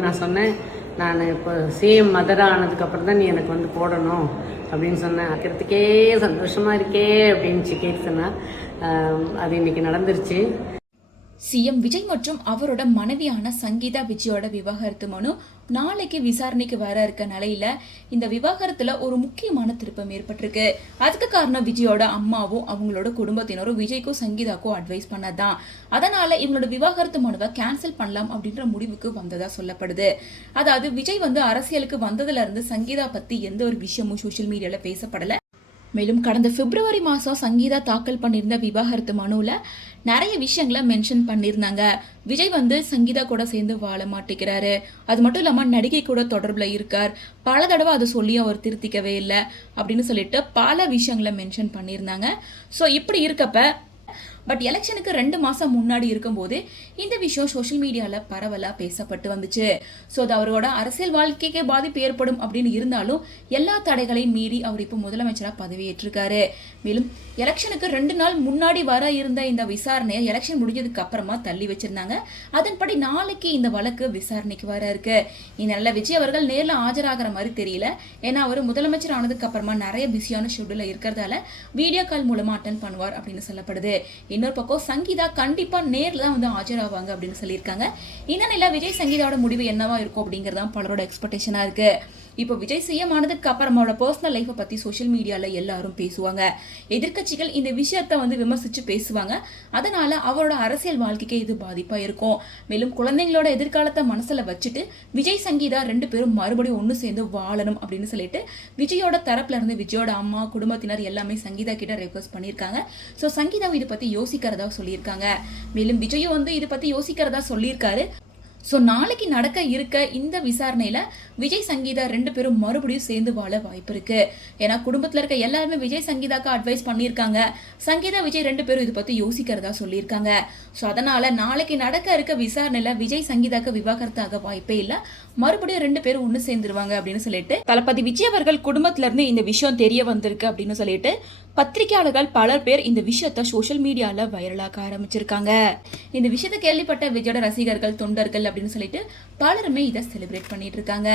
நான் சொன்னேன், நான் இப்போ சிஎம் மதராக ஆனதுக்கப்புறம் தான் நீ எனக்கு வந்து போடணும் அப்படின்னு சொன்னேன். ஆக்கிறதுக்கே சந்தோஷமாக இருக்கே அப்படின்னு கேட்டு சொன்னேன். அது இன்னைக்கு நடந்துருச்சு. சிஎம் விஜய் மற்றும் அவரோட மனைவியான சங்கீதா விஜயோட விவாகரத்து மனு நாளைக்கு விசாரணைக்கு வர இருக்க நிலையில இந்த விவாகரத்துல ஒரு முக்கியமான திருப்பம் ஏற்பட்டிருக்கு. அதுக்கு காரணம் விஜயோட அம்மாவும் அவங்களோட குடும்பத்தினரும் விஜய்க்கும் சங்கீதாக்கும் அட்வைஸ் பண்ணதான். அதனால இவங்களோட விவாகரத்து மனுவை கேன்சல் பண்ணலாம் அப்படின்ற முடிவுக்கு வந்ததா சொல்லப்படுது. அதாவது விஜய் வந்து அரசியலுக்கு வந்ததுல இருந்து சங்கீதா பத்தி எந்த ஒரு விஷயமும் சோசியல் மீடியால பேசப்படல. மேலும் கடந்த பிப்ரவரி மாதம் சங்கீதா தாக்கல் பண்ணியிருந்த விவாகரத்து மனுவில் நிறைய விஷயங்களை மென்ஷன் பண்ணியிருந்தாங்க. விஜய் வந்து சங்கீதா கூட சேர்ந்து வாழ மாட்டேங்கிறாரு, அது மட்டும் இல்லாமல் நடிகை கூட தொடர்பில் இருக்கார், பல தடவை அதை சொல்லி அவர் திருத்திக்கவே இல்லை அப்படின்னு சொல்லிட்டு பல விஷயங்களை மென்ஷன் பண்ணியிருந்தாங்க. ஸோ இப்படி இருக்கப்ப பட் எலெக்ஷனுக்கு 2 மாதம் முன்னாடி இருக்கும்போது இந்த விஷயம் சோஷியல் மீடியாவில் பரவலாக பேசப்பட்டு வந்துச்சு. ஸோ அது அவரோட அரசியல் வாழ்க்கைக்கே பாதிப்பு ஏற்படும் அப்படின்னு இருந்தாலும் எல்லா தடைகளையும் மீறி அவர் இப்போ முதலமைச்சராக பதவியேற்றிருக்காரு. மேலும் எலெக்ஷனுக்கு 2 நாள் முன்னாடி வர இருந்த இந்த விசாரணையை எலெக்ஷன் முடிஞ்சதுக்கு அப்புறமா தள்ளி வச்சிருந்தாங்க. அதன்படி நாளைக்கு இந்த வழக்கு விசாரணைக்கு வர இருக்கு. இதனால விஜய் அவர்கள் நேரில் ஆஜராகிற மாதிரி தெரியல. ஏன்னா அவர் முதலமைச்சர் ஆனதுக்கு அப்புறமா நிறைய பிஸியான ஷெட்யூல இருக்கிறதால வீடியோ கால் மூலமா அட்டன் பண்ணுவார் அப்படின்னு சொல்லப்படுது. இன்னொரு பக்கம் சங்கீதா கண்டிப்பா நேர்ல தான் வந்து ஆஜராவாங்க அப்படின்னு சொல்லியிருக்காங்க. இந்த நிலையில விஜய் சங்கீதாவோட முடிவு என்னவா இருக்கும் அப்படிங்கறதான் பலரோட எக்ஸ்பெக்டேஷனா இருக்கு. இப்போ விஜய் சிஎம் ஆனதுக்கு அப்புறம் அவரோட பர்சனல் லைஃப்பை பத்தி சோஷியல் மீடியால எல்லாரும் பேசுவாங்க. எதிர்கட்சிகள் இந்த விஷயத்த வந்து விமர்சிச்சு பேசுவாங்க. அதனால அவரோட அரசியல் வாழ்க்கைக்கு இது பாதிப்பா இருக்கும். மேலும் குழந்தைங்களோட எதிர்காலத்தை மனசுல வச்சுட்டு விஜய் சங்கீதா 2 பேரும் மறுபடியும் ஒன்று சேர்ந்து வாழணும் அப்படின்னு சொல்லிட்டு விஜயோட தரப்புல இருந்து விஜயோட அம்மா குடும்பத்தினர் எல்லாமே சங்கீதா கிட்ட ரெக்வஸ்ட் பண்ணியிருக்காங்க. ஸோ சங்கீதா இதை பத்தி யோசிக்கிறதா சொல்லியிருக்காங்க. மேலும் விஜயும் வந்து இதை பத்தி யோசிக்கிறதா சொல்லியிருக்காரு. ஸோ நாளைக்கு நடக்க இருக்க இந்த விசாரணையில விஜய் சங்கீதா 2 பேரும் மறுபடியும் சேர்ந்து வாழ வாய்ப்பு இருக்கு. ஏன்னா குடும்பத்தில் இருக்க எல்லாருமே விஜய் சங்கீதாக்கு அட்வைஸ் பண்ணியிருக்காங்க. சங்கீதா விஜய் 2 பேரும் இதை பத்தி யோசிக்கிறதா சொல்லியிருக்காங்க. ஸோ அதனால நாளைக்கு நடக்க இருக்க விசாரணையில விஜய் சங்கீதாக்கு விவாகரத்தாக வாய்ப்பே இல்லை, மறுபடியும் 2 பேரும் ஒன்று சேர்ந்துருவாங்க அப்படின்னு சொல்லிட்டு தளபதி விஜய் அவர்கள் குடும்பத்துல இருந்து இந்த விஷயம் தெரிய வந்திருக்கு அப்படின்னு சொல்லிட்டு பத்திரிகையாளர்கள் பலர் பேர் இந்த விஷயத்த சோஷியல் மீடியால வைரலாக்க ஆரம்பிச்சிருக்காங்க. இந்த விஷயத்தை கேள்விப்பட்ட விஜயோட ரசிகர்கள் தொண்டர்கள் அப்படின்னு சொல்லிட்டு பலருமே இதை செலிப்ரேட் பண்ணிட்டு இருக்காங்க.